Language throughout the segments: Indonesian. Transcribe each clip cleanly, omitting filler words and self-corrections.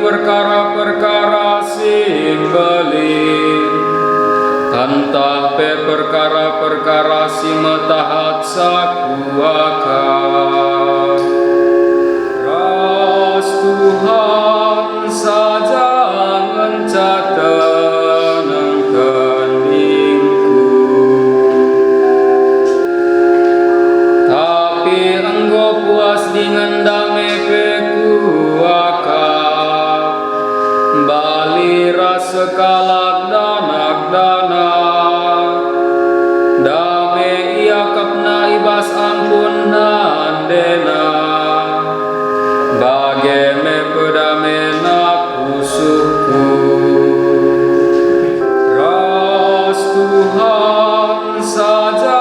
perkara-perkara sing belin, tantah pe perkara-perkara sing metahat sakuakan. Ras Tuhan saja ngencatan keningku, tapi engkau puas dengan damai pekuakan, bali rasa kalak danak damai ia kapna ibas ampun nandena, bageme pedamena kusuku. Ras Tuhan saja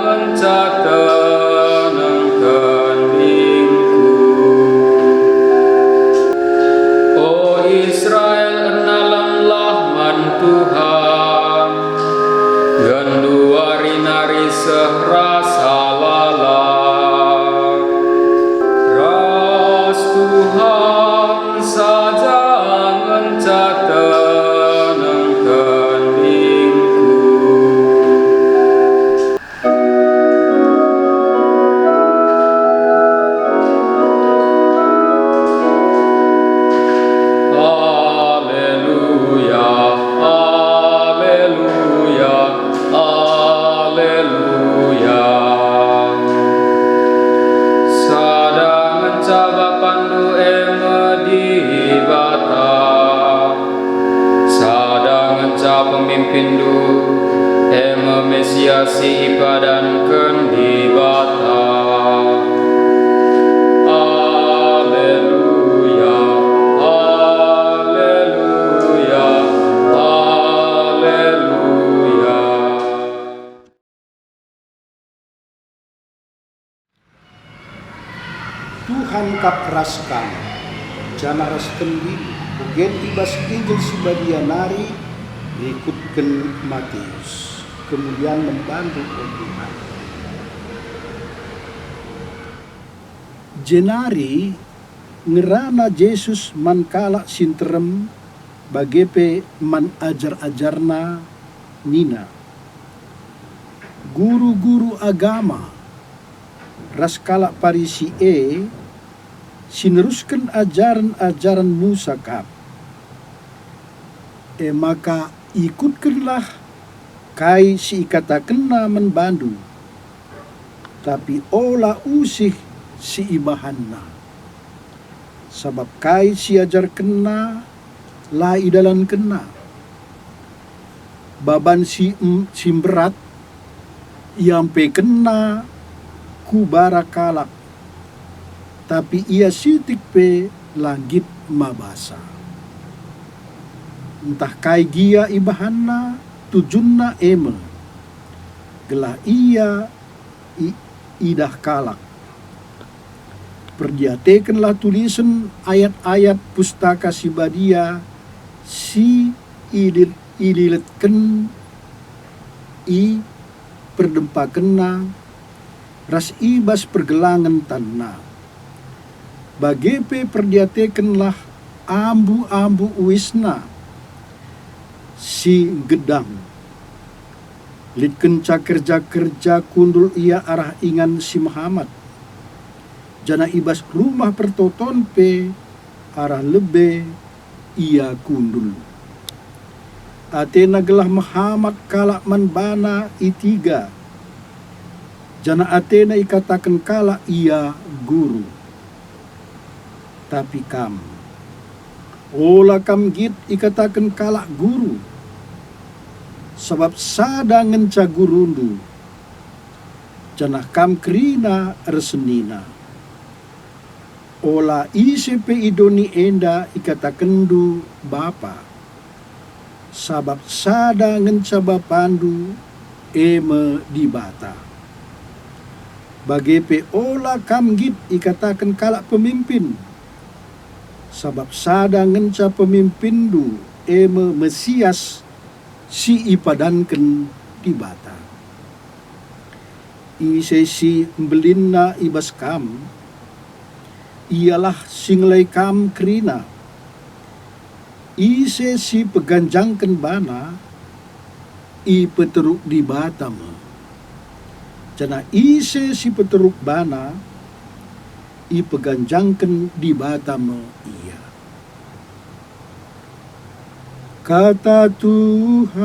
ngencatan keningku. O Israel enalamlah man Tuhan, genduari nari sehrasa lalak. Ras Tuhan saja ngencatan keningku. Haleluya, haleluya, haleluya. Sadang mencaba pandu di bata, sadang mencaba pemimpin du mesiasi ibadan di bata. Haleluya, haleluya, haleluya. Tuhan kapraskan jana ras kendi ugen ibas Injil subadia nari diikutkan Matius, kemudian membantu Tuhan. Jenari ngerana Yesus man kala sinterem bagepe man ajar-ajarna nina. Guru-guru agama ras kala Parisi sineruskan ajaran-ajaran Musa kap. Maka ikutkanlah kai si ikatakenna menbandu, tapi ola usih si ibahanna. Sabab kai si ajar kena la idalan kena. Baban si berat iampe kena kubara kalak, tapi ia sitik pe langit mabasa. Entah kai gia ibahanna tujunna eme, gelah ia idah kalak. Perdiatekanlah tulisan ayat-ayat pustaka sibadia si ililetken i perdempakenna ras ibas pergelangan tanah. Bagepe perdiatekanlah ambu-ambu uisna si gedang. Litken kerja-kerja kundul ia arah ingan si Muhammad. Jana ibas rumah pertoton pe arah lebe ia kundul. Atena gelah Muhammad kalak manbana itiga. Jana Atena ikatakan kalak ia guru. Tapi kam, ola kam git ikatakan kalak guru. Sebab sada ngenca gurundu. Jana kam krina resenina. Ola ICP idoni enda ikatakendu bapa. Sabab sada ngenca bapandu eme dibata. Bagepe ola kamgit ikatakan kalak pemimpin. Sabab sada ngenca pemimpindu eme Mesias si ipadanken dibata. Isesi mbelina ibas kam, ialah singlai kam krina. Ise si peganjangken bana, i peteruk di batam. Jana ise si peteruk bana, i peganjangken di batam ia. Kata Tuhan,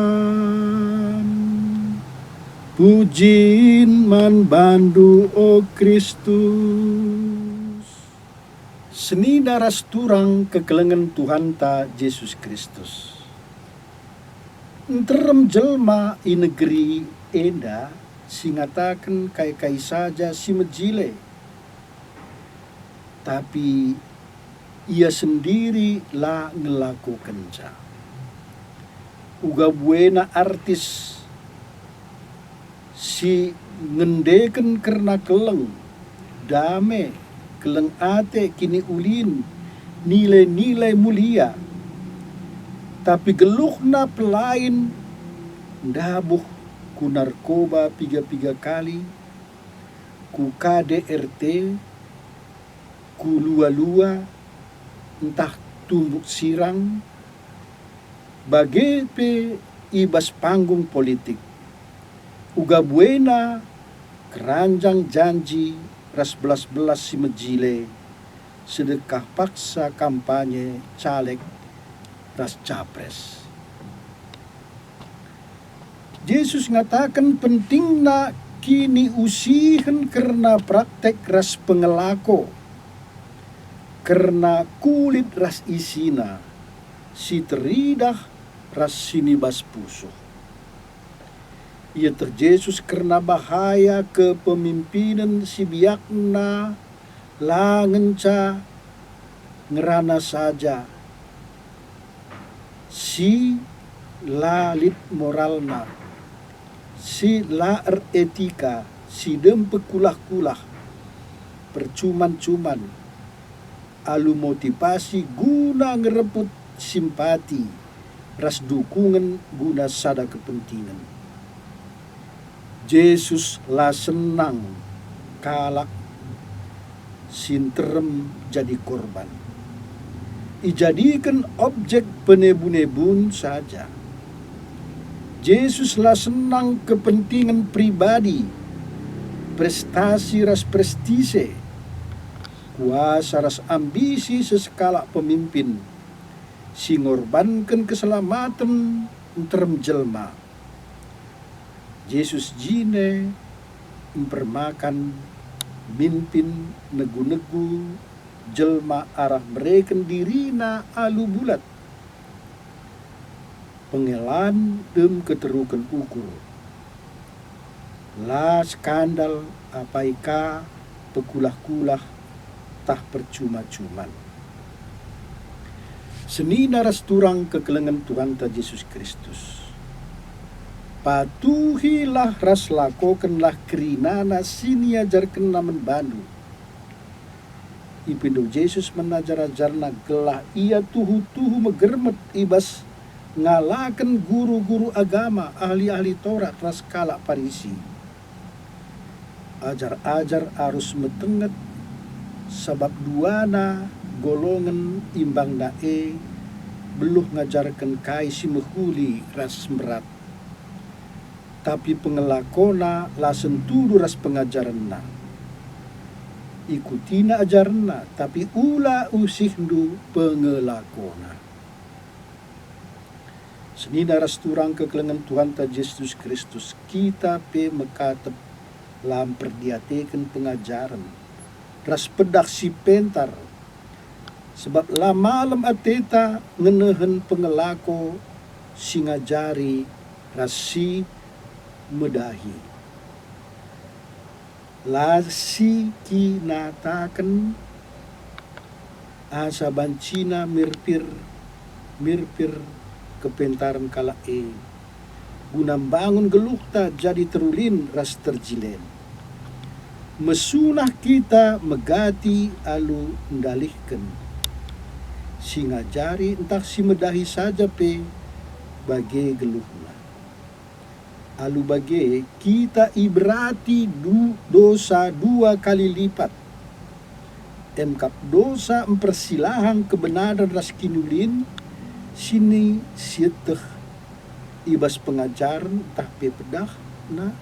pujin man bandu o Kristus. Seni daras turang kekelengan Tuhan ta Yesus Kristus. Enterem jelma i negeri enda singatakan kai saja si mejile. Tapi ia sendiri la ngelaku kenca. Uga buena artis si ngendeken karena keleng dame keleng ate kini ulin nilai-nilai mulia, tapi geluhna pelain ndabuh ku narkoba 3 kali, ku KDRT, ku lua-lua, entah tumbuk sirang, bagepe ibas panggung politik. Uga buena keranjang janji ras belas-belas si mejile, sedekah paksa kampanye caleg ras capres. Yesus ngatakan pentingna kini usihen karena praktek ras pengelako, karena kulit ras isina, si teridah ras sinibas pusuh. Ia terjesus karena bahaya kepemimpinan si biakna langenca ngerana saja si lalit moralna, si laer etika, si dempe kulah-kulah, percuman-cuman, alu motivasi guna ngerebut simpati, ras dukungan guna sada kepentingan. Yesus la senang kalak sinterem jadi korban. Ijadikan objek penebun-nebun saja. Yesus la senang kepentingan pribadi, prestasi ras prestise, kuasa ras ambisi seskala pemimpin, si ngorbankan keselamatan terem jelma. Yesus jine mempermakan mimpin negu-negu jelma arah mereken dirina alu bulat. Pengelan dem keterukan ukur. La skandal apaika pekulah-kulah tah percuma-cuman. Seni naras turang kekelengan Tuhan ta Yesus Kristus. Patuhilah ras lakokenlah kerinana sini ajarkan namen bandu. Ipindo Yesus menajar-ajarna gelah ia tuhu-tuhu megermet ibas ngalaken guru-guru agama, ahli-ahli Taurat ras kalak Parisi. Ajar-ajar arus metenget sabab duana golongan imbang dae beluh ngajarkan kai si mehuli ras merat. Tapi pengelakona lasen tudu ras pengajaranna. ikutina ajarna, tapi ula usihdu pengelakona. Senina rasturang kekelengan Tuhan ta Yesus Kristus, kita pe mekatep lam perdiateken pengajaran ras pedak si pentar, sebab la malam ateta ngenehen pengelako si ngajari ras si medahi. La si kinataken asa bancina mirpir kepentaran kala guna bangun gelukta jadi terulin ras terjilen. Mesunah kita megati alu ndalihken, si ngajari entah si medahi saja pe bage geluhna. Alu bage kita ibrati dosa 2 kali lipat. Emkap dosa mempersilahang kebenaran ras kinulin, sini sieteh ibas pengajaran entah pe pedah na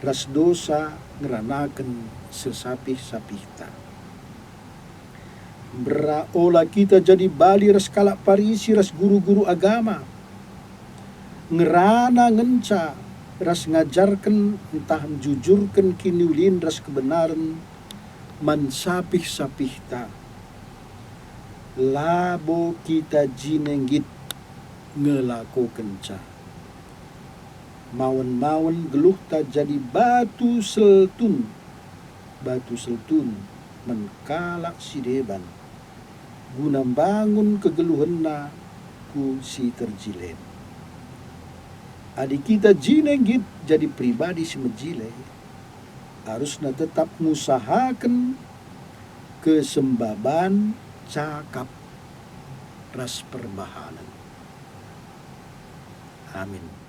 ras dosa ngeranaken sesapih-sapih ta. Beraola kita jadi bali ras kalak parisi ras guru-guru agama, ngerana ngenca ras ngajarkan entah jujurkan kiniulin ras kebenaran mansapih-sapih ta. Labo kita jinenggit ngelako kenca, mawan geluh ta jadi batu seltun menkalak si deban, guna bangun kegeluhenna ku si terjilen. Adik kita jinenggit jadi pribadi si mejile, harusna tetap ngusahakan kesembaban cakap ras perbahanan. Amin.